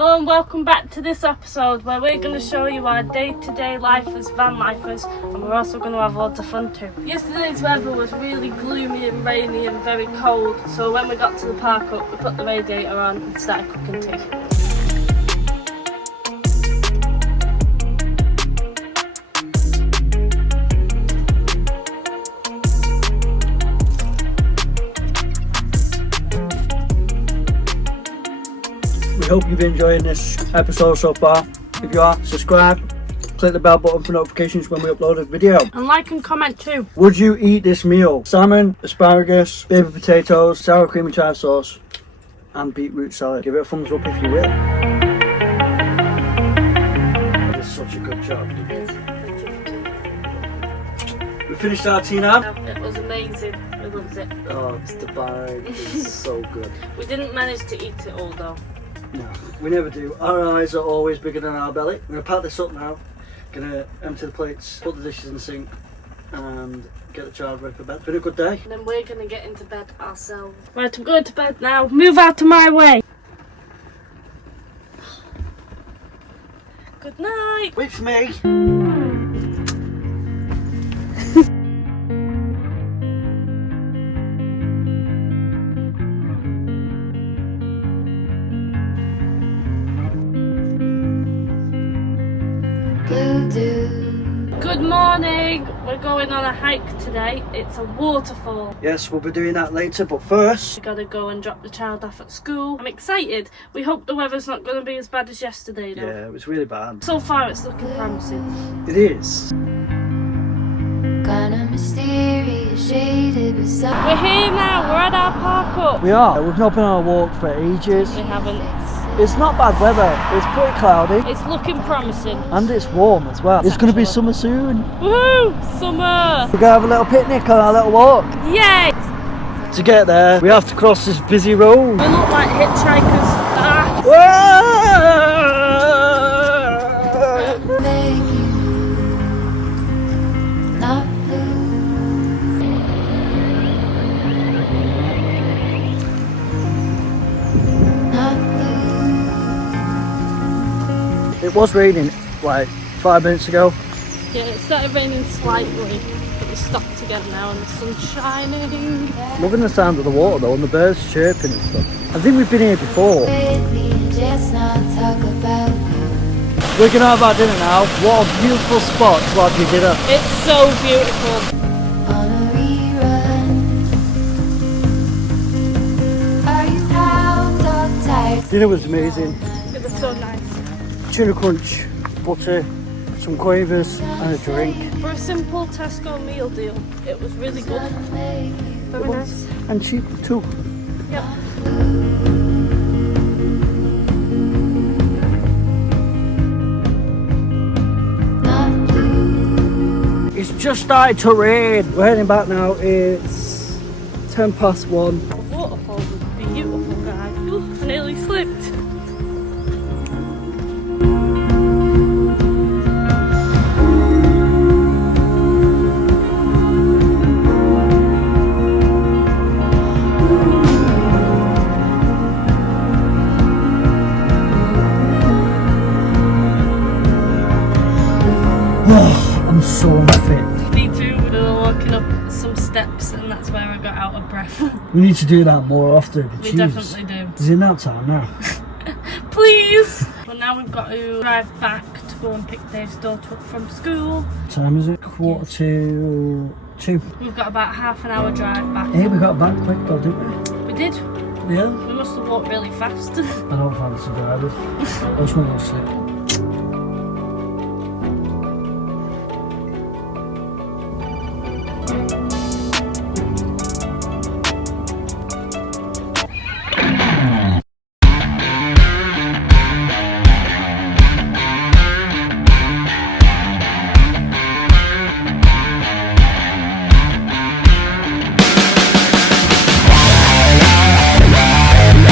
Hello and welcome back to this episode where we're going to show you our day-to-day life as van lifers, and we're also going to have loads of fun too. Yesterday's weather was really gloomy and rainy and very cold, so when we got to the park up we put the radiator on and started cooking tea. We hope you've been enjoying this episode so far. If you are, subscribe, click the bell button for notifications when we upload a video. And like and comment too. Would you eat this meal? Salmon, asparagus, baby potatoes, sour cream and chive sauce, and beetroot salad. Give it a thumbs up if you will. That is such a good job. We finished our tea now. It was amazing. We loved it. Oh, it's divine. It's so good. We didn't manage to eat it all though. No, we never do. Our eyes are always bigger than our belly. I'm going to pack this up now. Going to empty the plates, put the dishes in the sink, and get the child ready for bed. It's been a good day. And then we're going to get into bed ourselves. Right, I'm going to bed now. Move out of my way. Good night. Wait for me. Good morning. We're going on a hike today. It's a waterfall. Yes, we'll be doing that later, but first We gotta go and drop the child off at school. I'm excited. We hope the weather's not going to be as bad as yesterday though. yeah, it was really bad. So far it's looking promising. It is. Kinda mysterious, shaded with some. We're here now. We're at our park up. We are. We've not been on a walk for ages. We haven't. It's not bad weather. It's pretty cloudy. It's looking promising. And it's warm as well. It's going to be summer soon. Woohoo! Summer! We're going to have a little picnic on our little walk. Yay! To get there, we have to cross this busy road. We look like hitchhikers. Ah. Make you not It was raining like 5 minutes ago. Yeah, it started raining slightly, but it's stopped again now and the sun's shining. Loving the sound of the water though, and the birds chirping and stuff. I think we've been here before. with me and just not talk about you. We're gonna have our dinner now. What a beautiful spot to have your dinner. It's so beautiful. On a rerun. Are you out or tired? Dinner was amazing. It was so nice. Tuna crunch, butter, some quavers and a drink. For a simple Tesco meal deal, it was really good. Very nice. And cheap too. Yep. Not blue. It's just started to rain. We're heading back now. It's 1:10. The waterfall was beautiful, guys. Ooh, I nearly slipped. I'm so unfit. Me too. We were walking up some steps and that's where I got out of breath. We need to do that more often. We Jeez. definitely do. It's in that time now. Please! Well, now we've got to drive back to go and pick Dave's daughter up from school. What time is it? 1:45. We've got about half an hour drive back. Hey, we got back quick though, didn't We did. we? Yeah. We must have walked really fast. I don't fancy driving. I just want to sleep.